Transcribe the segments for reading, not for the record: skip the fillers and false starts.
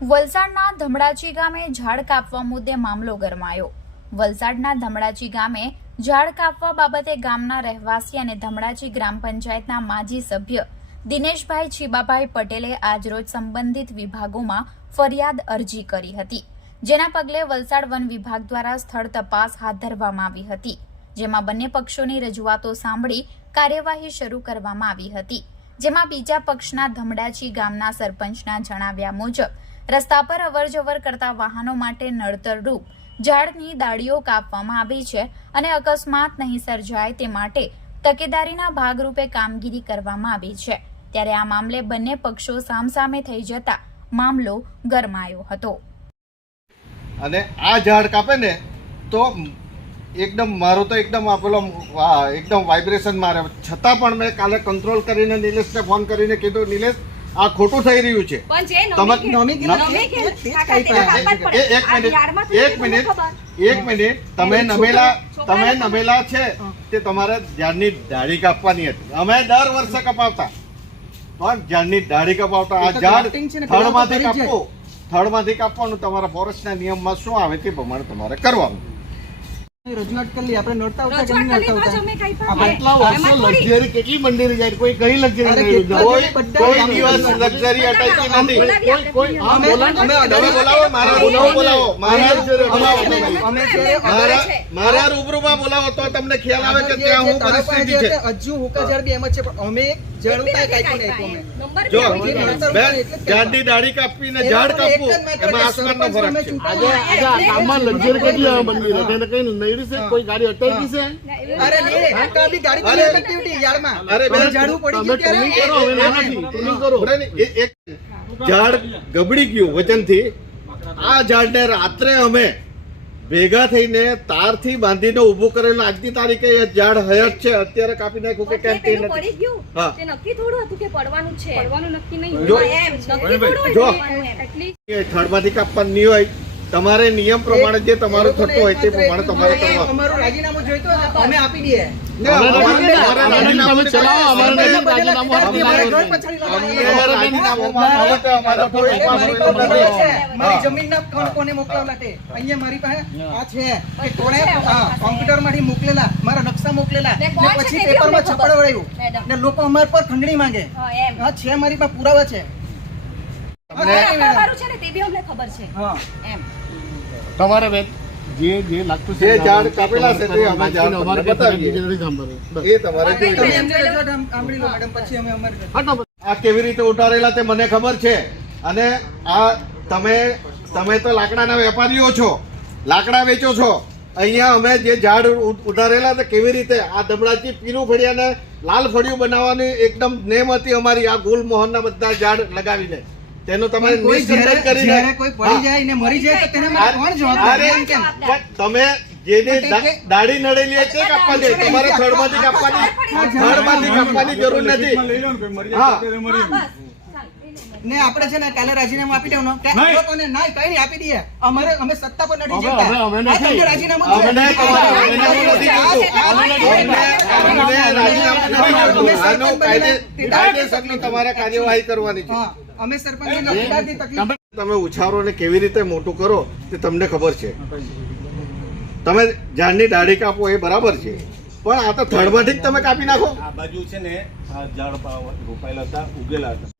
વલસાડના ધમડાચી ગામે ઝાડ કાપવા મુદ્દે મામલો ગરમાયો। વલસાડના ધમડાચી ગામે ઝાડ કાપવા બાબતે ગામના રહેવાસી અને ધમડાચી ગ્રામ પંચાયતના માજી સભ્ય દિનેશભાઈ છીબાભાઈ પટેલે આજરોજ સંબંધિત વિભાગોમાં ફરિયાદ અરજી કરી હતી, જેના પગલે વલસાડ વન વિભાગ દ્વારા સ્થળ તપાસ હાથ ધરવામાં આવી હતી, જેમાં બંને પક્ષોની રજૂઆતો સાંભળી કાર્યવાહી શરૂ કરવામાં આવી હતી, જેમાં બીજા પક્ષના ધમડાચી ગામના સરપંચના જણાવ્યા મુજબ રસ્તા પર અવરજવર કરતા વાહનો માટે નડતરરૂપ ઝાડની ડાળીઓ કાપવામાં આવી છે અને અકસ્માત નહીં સર્જાય તે માટે તકેદારીના ભાગરૂપે કામગીરી કરવામાં આવી છે। ત્યારે આ મામલે બંને પક્ષો સામસામે થઈ જતા મામલો ગરમાયો હતો અને આ ઝાડ કાપે ને તો એકદમ મારો તો એકદમ આપેલો એકદમ વાઇબ્રેશન મારે, છતાં પણ મેં કાલે કંટ્રોલ કરીને નિલેશને ફોન કરીને કીધું, નિલેશ આ ખોટું થઈ રહ્યું છે। એક મિનિટ તમે નમેલા છે તે તમારે ઝાડની ડાળી કાપવાની હતી। અમે દર વર્ષે કપાવતા, પણ ઝાડની ડાળી કપાવતા આ ઝાડ થડમાંથી કાપવાનું તમારા ફોરેસ્ટના નિયમમાં શું આવે તે પ્રમાણે તમારે કરવાનું। રજૂઆત કરી આપણે નડતા હતા કે નહીં નડતા હતા? આટલા વર્ષો લક્ઝરી કેટલી મંદિર જાય, કોઈ કઈ લક્ઝરી નહીં, કોઈ દિવસ લક્ઝરી અટકી નથી। મારા રૂબરૂમાં બોલાવો તો તમને ખ્યાલ આવે કે ત્યાં હું પરિસ્થિતિ છે। હજુ હુકા બી એમ જ છે, પણ અમે ઝાડ જો ઝાડની ડાળી કાપવી ને ઝાડ કાપવું એમાં આસમાનનો ફરક છે। ગામમાં લક્ઝરી કેટલી આવે મંદિર તેને કઈ નહીં કોઈ ગાડી અટકી છે? અરે નહીં, આ બી ગાડી એક્ટિવિટી યારમાં અરે બે ઝાડુ પડી ગયું ત્યારે એક ઝાડ ગબડી ગયું વચનથી। આ ઝાડને રાત્રે અમે ભેગા થઈને તારથી બાંધીને ઊભું કરેલું, આજની તારીખે એ ઝાડ હયાત છે, અત્યારે કાપી નાખ્યું કે કેમ તે નથી। હા, તે નક્કી થોડું હતું કે પડવાનું છે, પડવાનું નક્કી નહીં જો જો થડમાંથી કાપવાનું નહીં હોય, તમારે નિયમ પ્રમાણે જે તમારું થતું હોય તે પ્રમાણે તમારે કરવાનું। અમારું રાજીનામું જોઈતો અમે આપી દઈએ। મારી જમીનના કોને મોકલાવલા તે અહીંયા મારી પાસે આ છે કે કોણે કોમ્પ્યુટર માંથી મોકલેલા, મારા નકશા મોકલેલા ને પછી પેપરમાં છપાડવાયું ને લોકો અમારા પર ખંડણી માંગે। હા છે, મારી પાસે પુરાવા છે। તમારે જે લાગતું જે ઝાડ કાપેલા છે તે અમે ઝાડ તમને બતાવીએ, એ તમારે આ કેવી રીતે ઉતારેલા તે મને ખબર છે। અને આ તમે તો લાકડાના વેપારીઓ છો, લાકડા વેચો છો। અહીંયા અમે જે ઝાડ ઉતારેલા તે કેવી રીતે આ ધમડાચી પીરું ફળિયાને લાલ ફળિયું બનાવવાની એકદમ નેમ હતી અમારી। આ ગુલ મોહનના બધા ઝાડ લગાવીને તેનું તમારે નિષ્કંદન કરીને કોઈ પડી જાય ને મરી જાય તો તેને કોણ જવાબદાર? તમે જેને દાઢી નડેલી તે કાપવા દે, તમારે થડમાંથી કાપવાની જરૂર નથી। હા ને આપણે છે ને કાલે રાજીનામું આપી દેવાનું કે લોકોને ના કઈ નહીં આપી દઈએ। અમે સત્તા પર નથી જતા, તમને રાજીનામું તમારે કાર્યવાહી કરવાની છે। અમે સરપંચ તમે ઉછારો ને કેવી રીતે મોટું કરો તે તમને ખબર છે। તમે ઝાડની ડાળી કાપો એ બરાબર છે, પણ આ તો થડમાંથી જ તમે કાપી નાખો। આ બાજુ છે ને આ ઝાડ રોપાયેલા હતા, ઉગેલા હતા,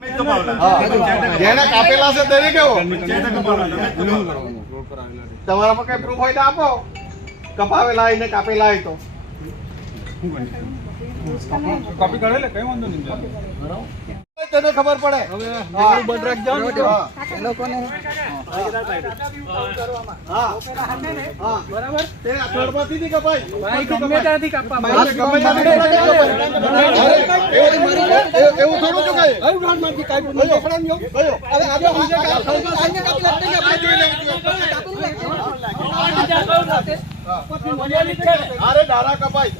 જેને કાપેલા છે તેને કેવો તમારામાં કઈ પ્રૂફ હોય તો આપો, કપાવેલા હોય ને કાપેલા હોય તો કોપી કરેલે કઈ વાંધો નહીં, તને ખબર પડે। બંધ રાખજો એ લોકોને બરાબર તે થડમાંથી નહીં કપાય, ગમે ત્યાંથી કાપવા એવું થોડું જો કાંઈ અરે ડાળા કપાય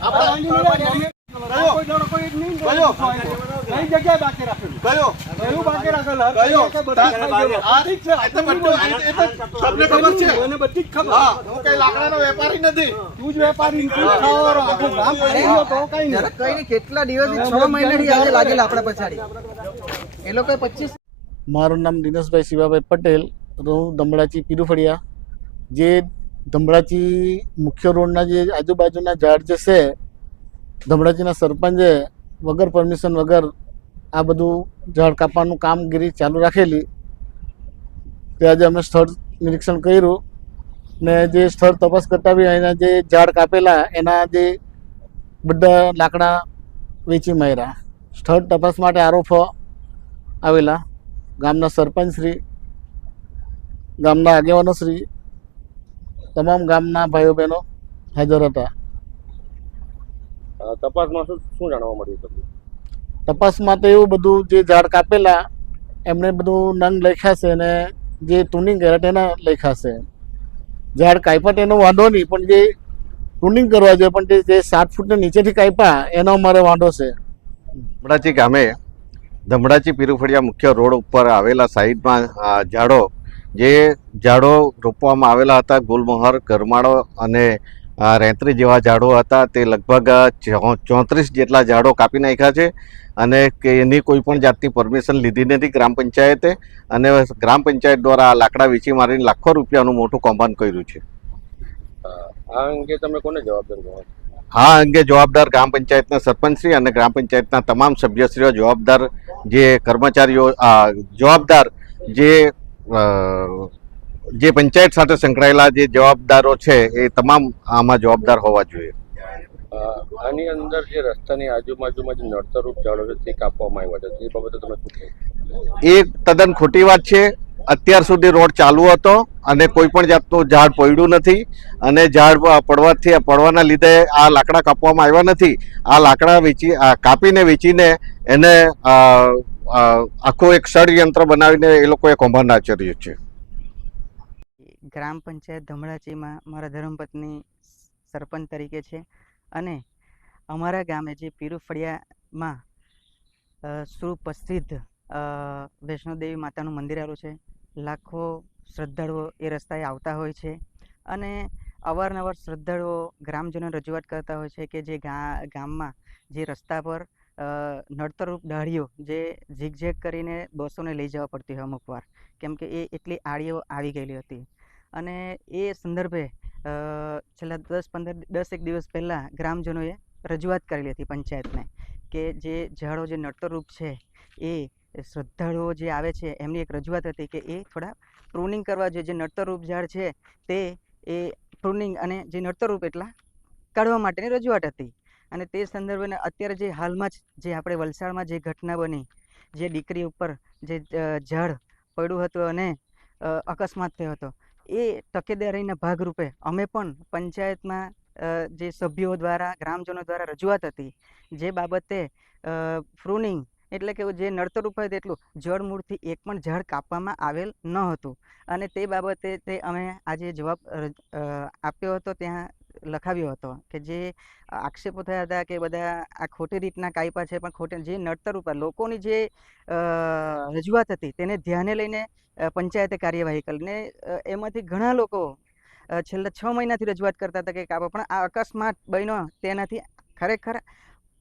વેપારી નથી, તું જ વેપારી કેટલા દિવસથી 6 મહિનાથી આજે લાગેલા આપણા પછાડી એ લોકો 25। મારું નામ દિનેશભાઈ શિવાભાઈ પટેલ, રહું ધમડાચી પીરુફળિયા. જે ધમડાચી મુખ્ય રોડના જે આજુબાજુના ઝાડ જે છે, ધમડાચીના સરપંચે વગર પરમિશન વગર આ બધું ઝાડ કાપવાનું કામગીરી ચાલુ રાખેલી. તે આજે અમે સ્થળ નિરીક્ષણ કર્યું ને જે સ્થળ તપાસ કરતા બી એના જે ઝાડ કાપેલા એના જે બધા લાકડા વેચી માર્યા. સ્થળ તપાસ માટે આરોપો આવેલા. ગામના સરપંચ શ્રી, ગામના આગેવાનો શ્રી, તમામ ગામના ભાઈઓ બહેનો હાજર હતા. તપાસમાં શું જાણવા મળ્યું તમને? તપાસમાં તો એવું બધું જે ઝાડ કાપેલા એમણે બધું નંગ લખ્યા છે અને જે ટુનિંગ કર્યા તેના લખ્યા છે. ઝાડ કાપ્યા તેનો વાંધો નહીં, પણ જે ટુનિંગ કરવા જોઈએ પણ જે 7 ફૂટને નીચેથી કાપ્યા એનો અમારે વાંધો છે. ધમડાચી ગામે ધમડાચી પીરુફળિયા મુખ્ય રોડ ઉપર આવેલા સાઈડમાં જે ઝાડો રોપવામાં આવેલા હતા, ગુલમોહર, ગરમાળો અને રેંત્રી જેવા ઝાડો હતા, તે લગભગ 34 જેટલા ઝાડો કાપી નાખ્યા છે અને એની કોઈ પણ જાતની પરમિશન લીધી નથી ગ્રામ પંચાયતે, અને ગ્રામ પંચાયત દ્વારા લાકડા વેચી મારીને લાખો રૂપિયાનું મોટું કૌભાંડ કર્યું છે. આ અંગે તમે કોને જવાબદાર ગણો? આ અંગે જવાબદાર ગ્રામ પંચાયતના સરપંચશ્રી અને ગ્રામ પંચાયતના તમામ સભ્યશ્રીઓ, જવાબદાર જે કર્મચારીઓ, જવાબદાર જે પંચાયત સાથે સંકળાયેલા જે જવાબદારો છે એ તમામ આમાં જવાબદાર હોવા જોઈએ. આની અંદર જે રસ્તાની આજુબાજુમાં જે નડતરરૂપ ઝાડો છે તે કાપવામાં આવ્યા છે, તે બાબતે તમે શું કહો? એ તદ્દન ખોટી વાત છે. અત્યાર સુધી રોડ ચાલુ હતો અને કોઈ પણ જાતનું ઝાડ પડ્યું નથી, અને ઝાડ પડવાના લીધે આ લાકડા કાપવામાં આવ્યા નથી. આ લાકડા કાપીને વેચીને એને આખું એક ષડયંત્ર બનાવીને એ લોકોએ કૌભાંડ આચર્યું છે. ગ્રામ પંચાયત ધમડાચીમાં મારા ધર્મપત્ની સરપંચ તરીકે છે અને અમારા ગામે જે પીરુફળિયામાં સુપ્રસિદ્ધ વૈષ્ણોદેવી માતાનું મંદિર આવેલું છે. લાખો શ્રદ્ધાળુઓ એ રસ્તાએ આવતા હોય છે અને અવારનવાર શ્રદ્ધાળુઓ ગ્રામજનો રજૂઆત કરતા હોય છે કે જે ગામમાં જે રસ્તા પર નડતરરૂપ ડાળીઓ જે ઝીગઝેગ કરીને બસોને લઈ જવા પડતી હોય અમુક વાર, કેમ કે એ એટલી આડીઓ આવી ગયેલી હતી. અને એ સંદર્ભે છેલ્લા 10-1 દિવસ પહેલાં ગ્રામજનોએ રજૂઆત કરેલી હતી પંચાયતને કે જે ઝાડો જે નડતરરૂપ છે એ શ્રદ્ધાળુઓ જે આવે છે એમની એક રજૂઆત હતી કે એ થોડા પ્રૂનિંગ કરવા જોઈએ. જે નડતરરૂપ ઝાડ છે તે એ પ્રૂનિંગ અને જે નડતરરૂપ એટલા કાઢવા માટેની રજૂઆત હતી. અને તે સંદર્ભે અત્યારે જે હાલમાં જ જે આપણે વલસાડમાં જે ઘટના બની, જે દીકરી ઉપર જે ઝાડ પડ્યું હતું અને અકસ્માત થયો હતો, એ તકેદારીના ભાગરૂપે અમે પણ પંચાયતમાં જે સભ્યો દ્વારા, ગ્રામજનો દ્વારા રજૂઆત હતી, જે બાબતે પ્રૂનિંગ એટલે કે જે નડતરરૂપ હોય તેટલું જળમૂળથી એક પણ ઝાડ કાપવામાં આવેલ ન હતું. અને તે બાબતે તે અમે આજે જવાબ આપ્યો હતો, ત્યાં લખાવ્યો હતો કે જે આક્ષેપો થયા હતા કે બધા આ ખોટી રીતના કાપ્યા છે, પણ ખોટી જે નડતરરૂપ લોકોની જે રજૂઆત હતી તેને ધ્યાને લઈને પંચાયતે કાર્યવાહી કરીને એમાંથી ઘણા લોકો છેલ્લા 6 મહિનાથી રજૂઆત કરતા હતા કે કાપો, પણ આ અકસ્માત બન્યો તેનાથી ખરેખર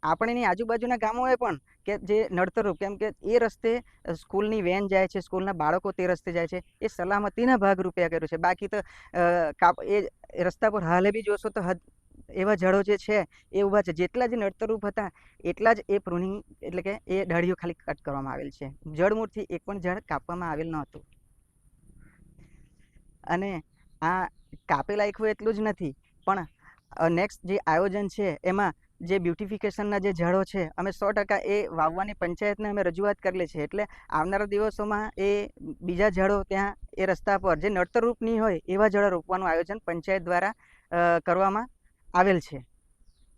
આપણેની આજુબાજુના ગામોએ પણ કે જે નડતરરૂપ, કેમ કે એ રસ્તે સ્કૂલની વેન જાય છે, સ્કૂલના બાળકો તે રસ્તે જાય છે, એ સલામતીના ભાગરૂપે કર્યું છે. બાકી તો એ રસ્તા પર હાલે બી જોશો તો એવા ઝાડો જે છે એ ઊભા છે. જેટલા જે નડતરરૂપ હતા એટલા જ એ પ્રૂનિંગ એટલે કે એ ડાળીઓ ખાલી કટ કરવામાં આવેલ છે. જળમૂળથી એક પણ ઝાડ કાપવામાં આવેલ ન હતું. અને આ કાપેલા એકવું એટલું જ નથી, પણ નેક્સ્ટ જે આયોજન છે એમાં જે બ્યુટિફિકેશનના જે ઝાડો છે અમે 100% એ વાવવાની પંચાયતને અમે રજૂઆત કરેલી છે. એટલે આવનારા દિવસોમાં એ બીજા ઝાડો ત્યાં એ રસ્તા પર જે નડતરરૂપ નહીં હોય એવા ઝાડો રોપવાનું આયોજન પંચાયત દ્વારા કરવામાં આવેલ છે.